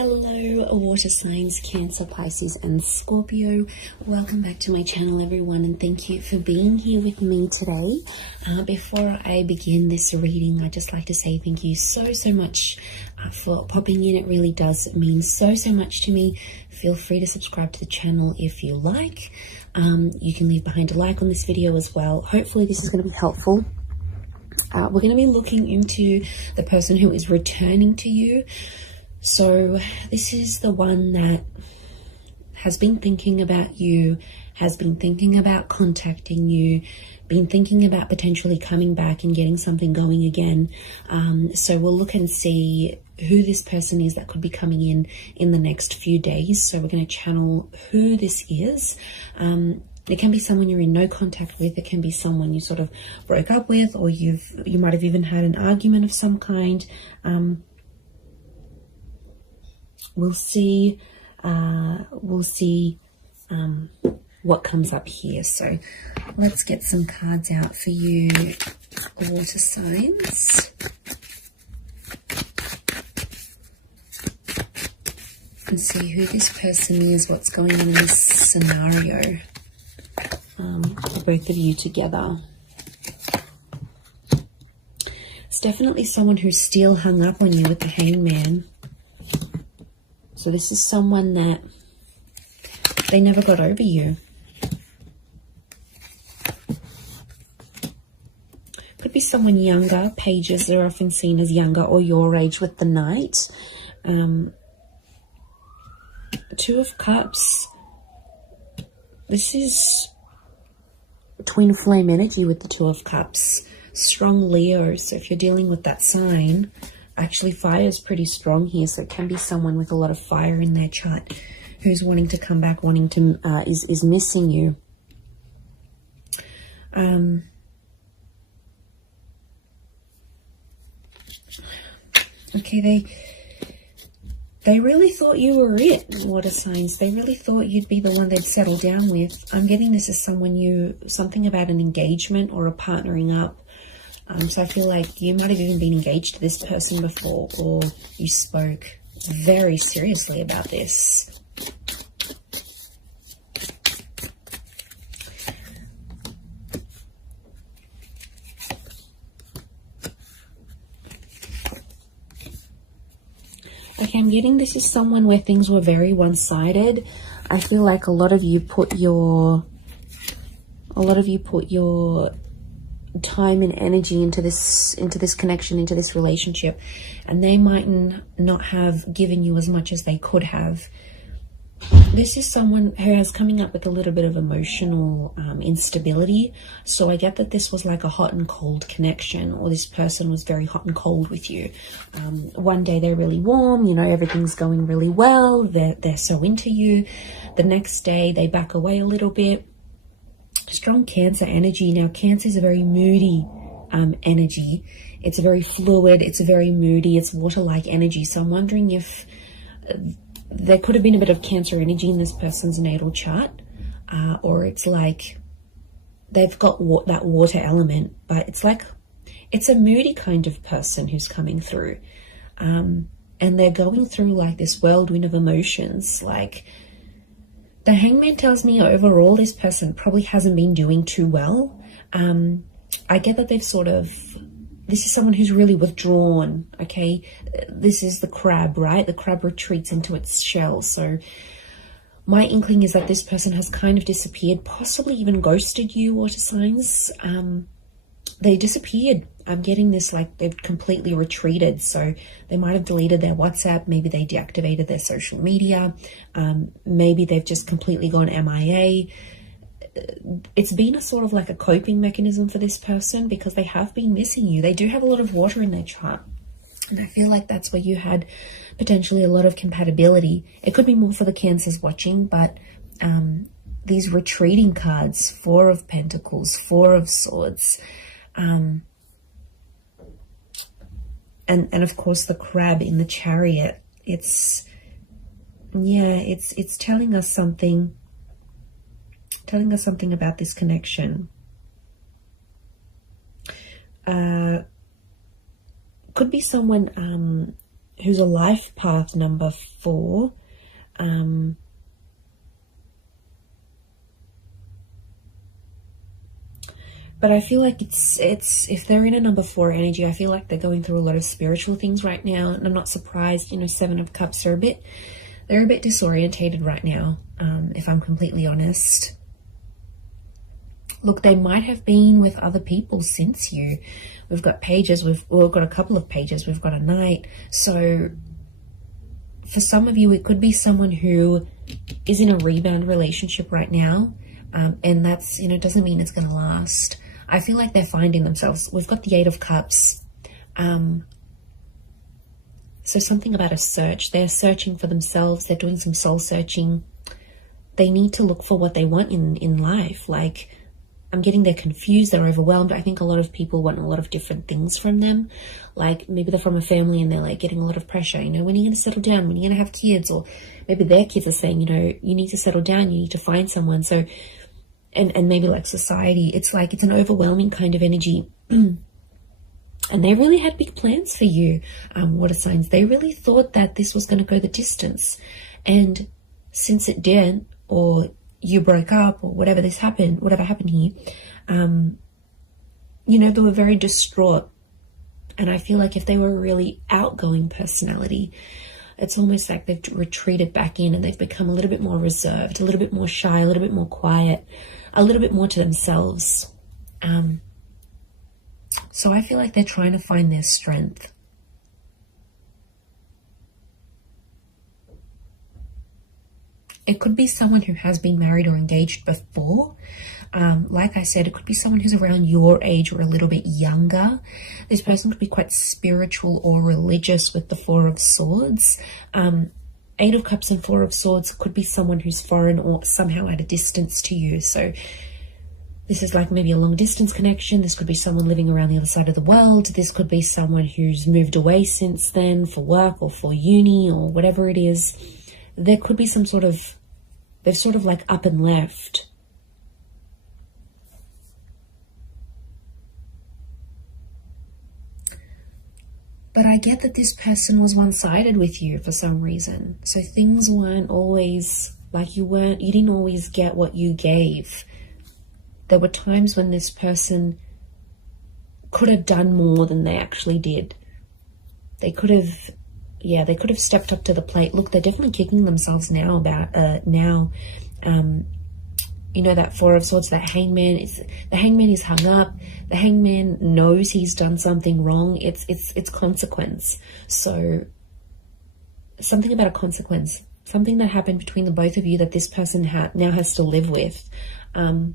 Hello water signs, Cancer, Pisces and Scorpio. Welcome back to my channel everyone, and thank you for being here with me today. Before I begin this reading, I'd just like to say thank you so much for popping in. It really does mean so much to me. Feel free to subscribe to the channel if you like. You can leave behind a like on this video as well. Hopefully this is going to be helpful. We're going to be looking into the person who is returning to you. So this is the one that has been thinking about you, has been thinking about contacting you, been thinking about potentially coming back and getting something going again. So we'll look and see who this person is that could be coming in the next few days. So we're going to channel who this is. It can be someone you're in no contact with. It can be someone you sort of broke up with, or you might have even had an argument of some kind. We'll see what comes up here. So let's get some cards out for you, water signs. And see who this person is, what's going on in this scenario for both of you together. It's definitely someone who's still hung up on you with the Hangman. So this is someone that they never got over you. Could be someone younger. Pages are often seen as younger or your age with the Knight. Two of Cups. This is twin flame energy with the Two of Cups. Strong Leo. So if you're dealing with that sign, actually fire is pretty strong here. So it can be someone with a lot of fire in their chart who's wanting to come back, wanting to, is missing you. Okay, they really thought you were it, water signs. They really thought you'd be the one they'd settle down with. I'm getting this as something about an engagement or a partnering up. So I feel like you might have even been engaged to this person before, or you spoke very seriously about this. Okay, I'm getting this is someone where things were very one-sided. I feel like a lot of you put your time and energy into this connection, into this relationship, and they might not have given you as much as they could have. This is someone who is coming up with a little bit of emotional instability. So I get that this was like a hot and cold connection, or this person was very hot and cold with you. One day they're really warm, you know, everything's going really well, they're so into you. The next day they back away a little bit. Strong Cancer energy. Now, Cancer is a very moody energy. It's a very fluid, it's a very moody, it's water-like energy. So I'm wondering if there could have been a bit of Cancer energy in this person's natal chart, or it's like they've got that water element, but it's a moody kind of person who's coming through. And they're going through like this whirlwind of emotions. Like, the Hangman tells me overall this person probably hasn't been doing too well. I get that this is someone who's really withdrawn, okay? This is the crab, right? The crab retreats into its shell. So my inkling is that this person has kind of disappeared, possibly even ghosted you, water signs. They disappeared. I'm getting this like they've completely retreated. So they might have deleted their WhatsApp. Maybe they deactivated their social media. Maybe they've just completely gone MIA. It's been a sort of like a coping mechanism for this person because they have been missing you. They do have a lot of water in their chart. And I feel like that's where you had potentially a lot of compatibility. It could be more for the Cancers watching, but these retreating cards, Four of Pentacles, Four of Swords, and of course the crab in the Chariot. It's telling us something about this connection. Could be someone who's a life path number 4. But I feel like it's if they're in a number 4 energy, I feel like they're going through a lot of spiritual things right now. And I'm not surprised, you know, 7 of Cups are they're a bit disorientated right now, if I'm completely honest. Look, they might have been with other people since you. We've got pages, we've got a couple of pages, we've got a knight. So for some of you, it could be someone who is in a rebound relationship right now. And that's, you know, doesn't mean it's going to last. I feel like they're finding themselves. We've got the 8 of Cups. So something about a search. They're searching for themselves. They're doing some soul searching. They need to look for what they want in life. Like, I'm getting they're confused, they're overwhelmed. I think a lot of people want a lot of different things from them. Like, maybe they're from a family and they're like getting a lot of pressure. You know, when are you going to settle down? When are you going to have kids? Or maybe their kids are saying, you know, you need to settle down. You need to find someone. So, and maybe like society, it's like, it's an overwhelming kind of energy. And they really had big plans for you, water signs. They really thought that this was going to go the distance. And since it didn't, or you broke up, or whatever happened here, you know, they were very distraught. And I feel like if they were a really outgoing personality, it's almost like they've retreated back in and they've become a little bit more reserved, a little bit more shy, a little bit more quiet, a little bit more to themselves. So I feel like they're trying to find their strength. It could be someone who has been married or engaged before. Like I said, it could be someone who's around your age or a little bit younger. This person could be quite spiritual or religious with the 4 of Swords. 8 of Cups and 4 of Swords could be someone who's foreign or somehow at a distance to you. So this is like maybe a long distance connection. This could be someone living around the other side of the world. This could be someone who's moved away since then for work or for uni or whatever it is. There could be some sort of, they've sort of like up and left. But I get that this person was one-sided with you for some reason. So things weren't always like you didn't always get what you gave. There were times when this person could have done more than they actually did. They could have stepped up to the plate. Look, they're definitely kicking themselves now about you know, that 4 of Swords, the hangman is hung up. The hangman knows he's done something wrong. It's consequence. So something about a consequence, something that happened between the both of you that this person now has to live with. And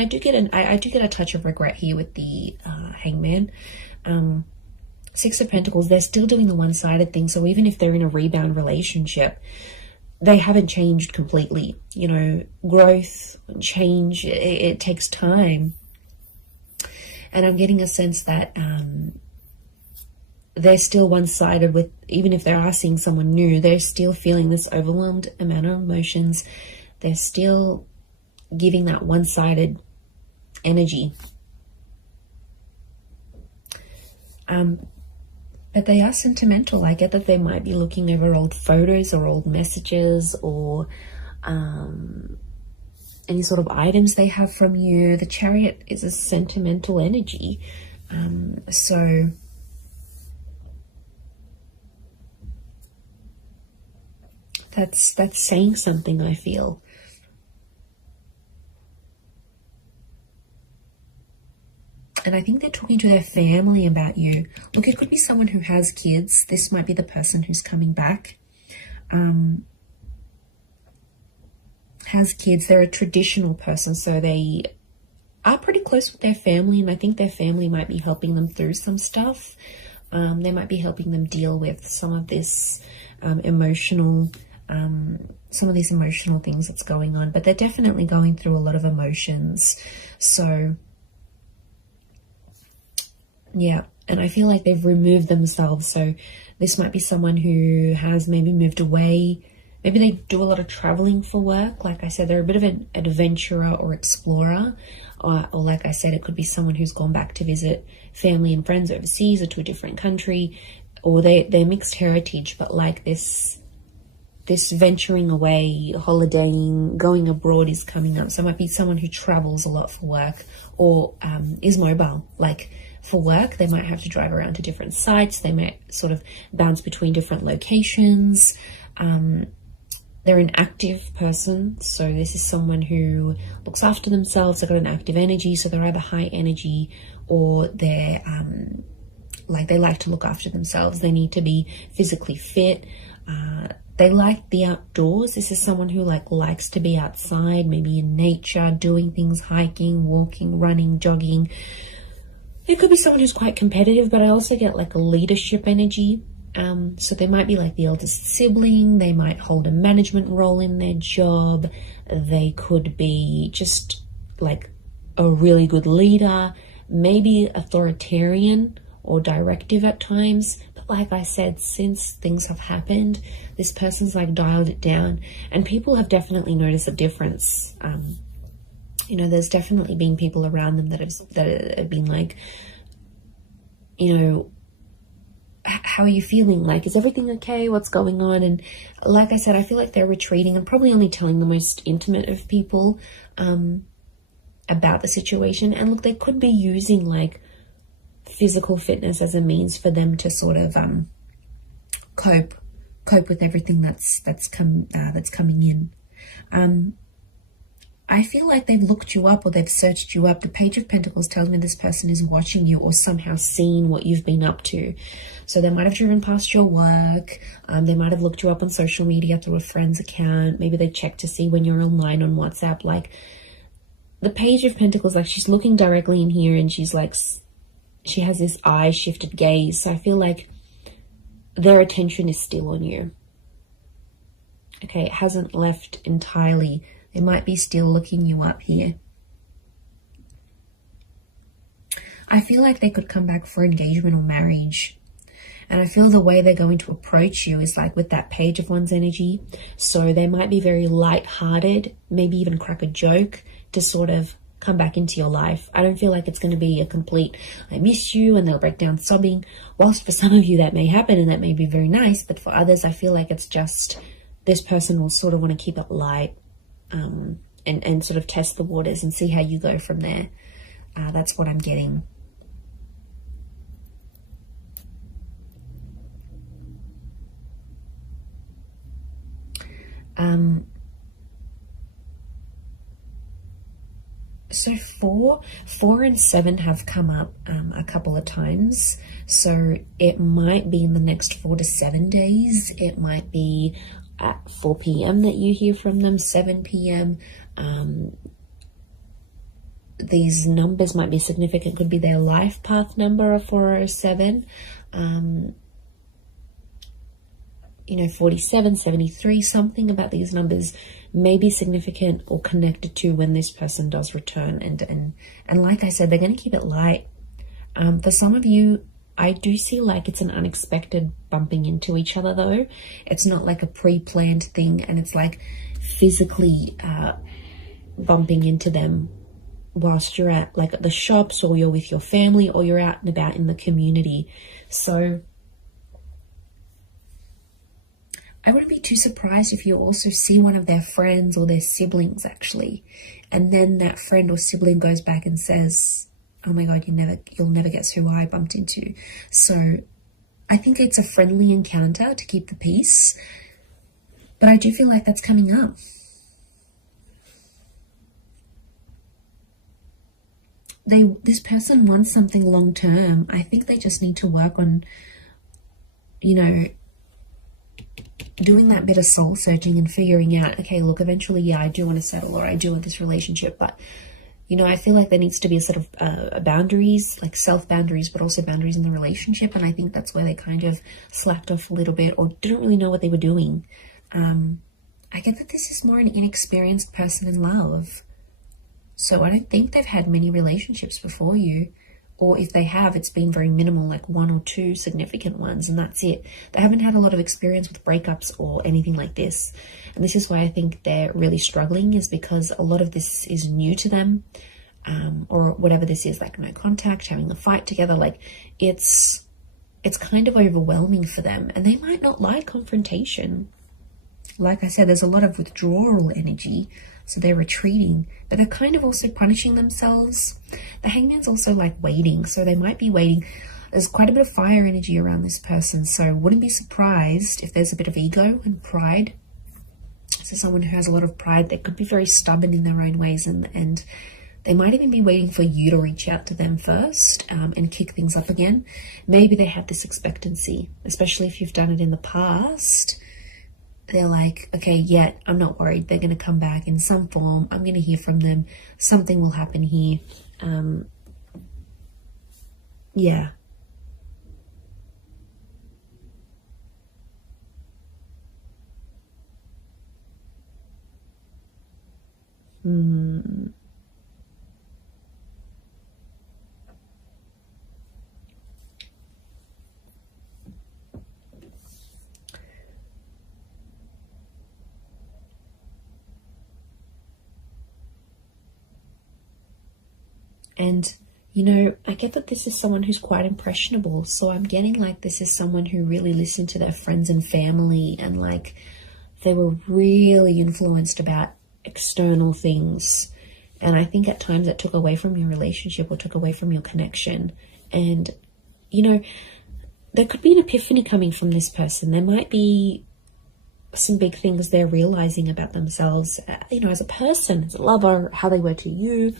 I do get a touch of regret here with the hangman. 6 of Pentacles, they're still doing the one-sided thing. So even if they're in a rebound relationship, they haven't changed completely. You know, growth, change, it takes time. And I'm getting a sense that they're still one-sided with, even if they are seeing someone new, they're still feeling this overwhelmed amount of emotions. They're still giving that one-sided energy. But they are sentimental. I get that they might be looking over old photos or old messages or any sort of items they have from you. The Chariot is a sentimental energy. So that's saying something, I feel. And I think they're talking to their family about you. Look, it could be someone who has kids. This might be the person who's coming back. Has kids. They're a traditional person, so they are pretty close with their family, and I think their family might be helping them through some stuff. They might be helping them deal with some of this emotional things that's going on, but they're definitely going through a lot of emotions. So yeah, and I feel like they've removed themselves. So this might be someone who has maybe moved away. Maybe they do a lot of traveling for work. Like I said, they're a bit of an adventurer or explorer. Or like I said, it could be someone who's gone back to visit family and friends overseas or to a different country. or they're mixed heritage, but like this venturing away, holidaying, going abroad is coming up. So it might be someone who travels a lot for work, or is mobile. Like for work, they might have to drive around to different sites. They might sort of bounce between different locations. They're an active person. So this is someone who looks after themselves. They've got an active energy. So they're either high energy, or they're like they like to look after themselves. They need to be physically fit. They like the outdoors. This is someone who likes to be outside, maybe in nature, doing things, hiking, walking, running, jogging. It could be someone who's quite competitive, but I also get like a leadership energy. So they might be like the eldest sibling. They might hold a management role in their job. They could be just like a really good leader, maybe authoritarian or directive at times. But like I said, since things have happened, this person's like dialed it down, and people have definitely noticed a difference. You know, there's definitely been people around them that have been like, you know, how are you feeling? Like, is everything okay? What's going on? And like I said, I feel like they're retreating and probably only telling the most intimate of people about the situation. And look, they could be using like physical fitness as a means for them to sort of cope with everything that's coming in. I feel like they've looked you up, or they've searched you up. The Page of Pentacles tells me this person is watching you, or somehow seen what you've been up to. So they might have driven past your work. They might have looked you up on social media through a friend's account. Maybe they checked to see when you're online on WhatsApp. Like, the Page of Pentacles, like, she's looking directly in here, and she's like, she has this eye shifted gaze. So I feel like their attention is still on you. Okay, it hasn't left entirely. They might be still looking you up here. I feel like they could come back for engagement or marriage. And I feel the way they're going to approach you is like with that Page of Wands energy. So they might be very light-hearted, maybe even crack a joke to sort of come back into your life. I don't feel like it's going to be a complete, I miss you, and they'll break down sobbing. Whilst for some of you that may happen and that may be very nice, but for others, I feel like it's just this person will sort of want to keep it light. And sort of test the waters and see how you go from there. That's what I'm getting. So 4 and 7 have come up a couple of times. So it might be in the next 4 to 7 days. It might be at 4 p.m. that you hear from them, 7 p.m. These numbers might be significant. Could be their life path number of 4 or 7. You know, 47, 73, something about these numbers may be significant or connected to when this person does return. And like I said, they're going to keep it light. For some of you, I do see like it's an unexpected bumping into each other though. It's not like a pre-planned thing, and it's like physically bumping into them whilst you're at like the shops, or you're with your family, or you're out and about in the community. So I wouldn't be too surprised if you also see one of their friends or their siblings actually, and then that friend or sibling goes back and says, oh my God, you'll never guess who I bumped into. So I think it's a friendly encounter to keep the peace, but I do feel like that's coming up. This person wants something long term. I think they just need to work on, you know, doing that bit of soul searching and figuring out, okay, look, eventually, yeah, I do want to settle, or I do want this relationship, but you know, I feel like there needs to be a sort of boundaries, like self-boundaries, but also boundaries in the relationship. And I think that's where they kind of slacked off a little bit, or didn't really know what they were doing. I get that this is more an inexperienced person in love. So I don't think they've had many relationships before you. Or if they have, it's been very minimal, like 1 or 2 significant ones, and that's it. They haven't had a lot of experience with breakups or anything like this. And this is why I think they're really struggling, is because a lot of this is new to them, or whatever this is, like no contact, having a fight together. Like it's it's kind of overwhelming for them, and they might not like confrontation. Like I said, there's a lot of withdrawal energy, so they're retreating, but they're kind of also punishing themselves. The Hangman's also like waiting, so they might be waiting. There's quite a bit of fire energy around this person, so wouldn't be surprised if there's a bit of ego and pride. So someone who has a lot of pride, they could be very stubborn in their own ways, and they might even be waiting for you to reach out to them first and kick things up again. Maybe they have this expectancy, especially if you've done it in the past. They're like, okay, yeah, I'm not worried. They're going to come back in some form. I'm going to hear from them. Something will happen here. Yeah. And, you know, I get that this is someone who's quite impressionable. So I'm getting like this is someone who really listened to their friends and family, and like they were really influenced about external things. And I think at times it took away from your relationship or took away from your connection. And, you know, there could be an epiphany coming from this person. There might be some big things they're realizing about themselves, you know, as a person, as a lover, how they were to you.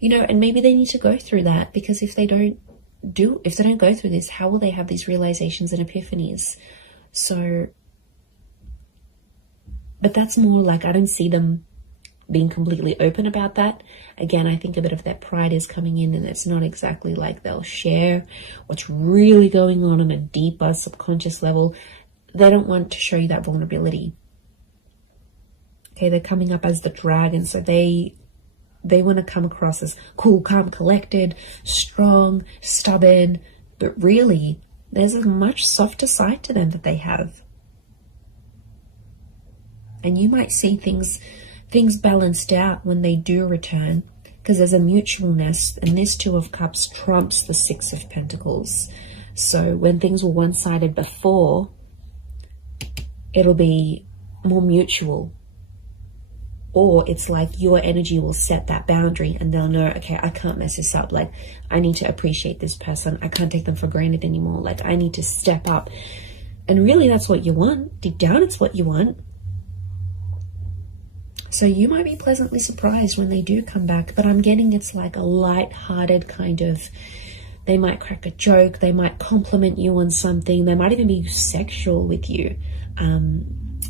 You know, and maybe they need to go through that, because if they don't go through this, how will they have these realizations and epiphanies? So, but that's more like, I don't see them being completely open about that. Again, I think a bit of that pride is coming in, and it's not exactly like they'll share what's really going on a deeper subconscious level. They don't want to show you that vulnerability. Okay, they're coming up as the dragon, so they want to come across as cool, calm, collected, strong, stubborn, but really there's a much softer side to them that they have. And you might see things balanced out when they do return, because there's a mutualness, and this Two of Cups trumps the Six of Pentacles. So when things were one-sided before, it'll be more mutual. Or it's like your energy will set that boundary, and they'll know, okay, I can't mess this up. Like, I need to appreciate this person. I can't take them for granted anymore. Like, I need to step up. And really, that's what you want. Deep down, it's what you want. So you might be pleasantly surprised when they do come back. But I'm getting it's like a light-hearted kind of, they might crack a joke. They might compliment you on something. They might even be sexual with you.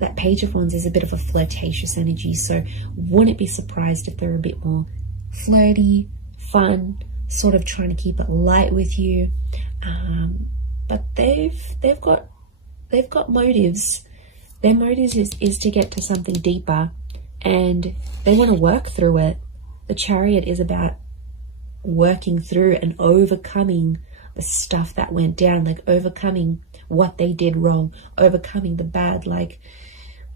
That Page of Wands is a bit of a flirtatious energy, so wouldn't be surprised if they're a bit more flirty, fun, sort of trying to keep it light with you. But they've got motives. Their motives is to get to something deeper, and they want to work through it. The Chariot is about working through and overcoming the stuff that went down, like overcoming what they did wrong, overcoming the bad. Like,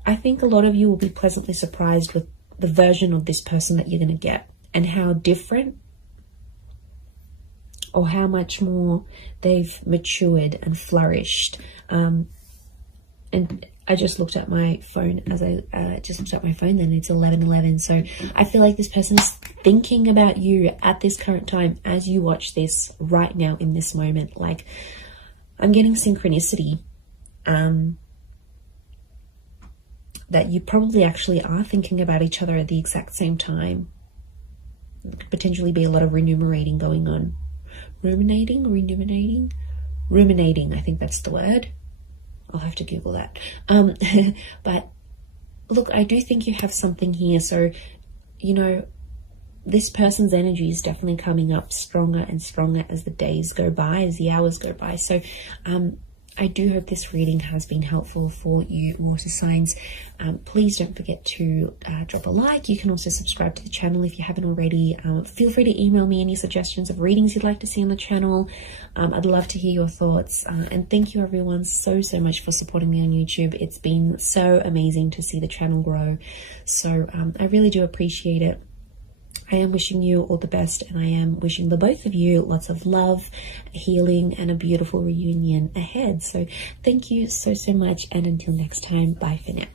I think a lot of you will be pleasantly surprised with the version of this person that you're going to get, and how different or how much more they've matured and flourished. And I just looked at my phone as I just looked at my phone, then it's 11:11. So I feel like this person is thinking about you at this current time as you watch this right now in this moment. Like, I'm getting synchronicity, that you probably actually are thinking about each other at the exact same time. There could potentially be a lot of ruminating going on. Ruminating, I think that's the word. I'll have to Google that. But look, I do think you have something here. So, you know, this person's energy is definitely coming up stronger and stronger as the days go by, as the hours go by. So I do hope this reading has been helpful for you, water signs. Please don't forget to drop a like. You can also subscribe to the channel if you haven't already. Feel free to email me any suggestions of readings you'd like to see on the channel. I'd love to hear your thoughts. And thank you everyone so much for supporting me on YouTube. It's been so amazing to see the channel grow. So I really do appreciate it. I am wishing you all the best, and I am wishing the both of you lots of love, healing, and a beautiful reunion ahead. So thank you so much, and until next time, bye for now.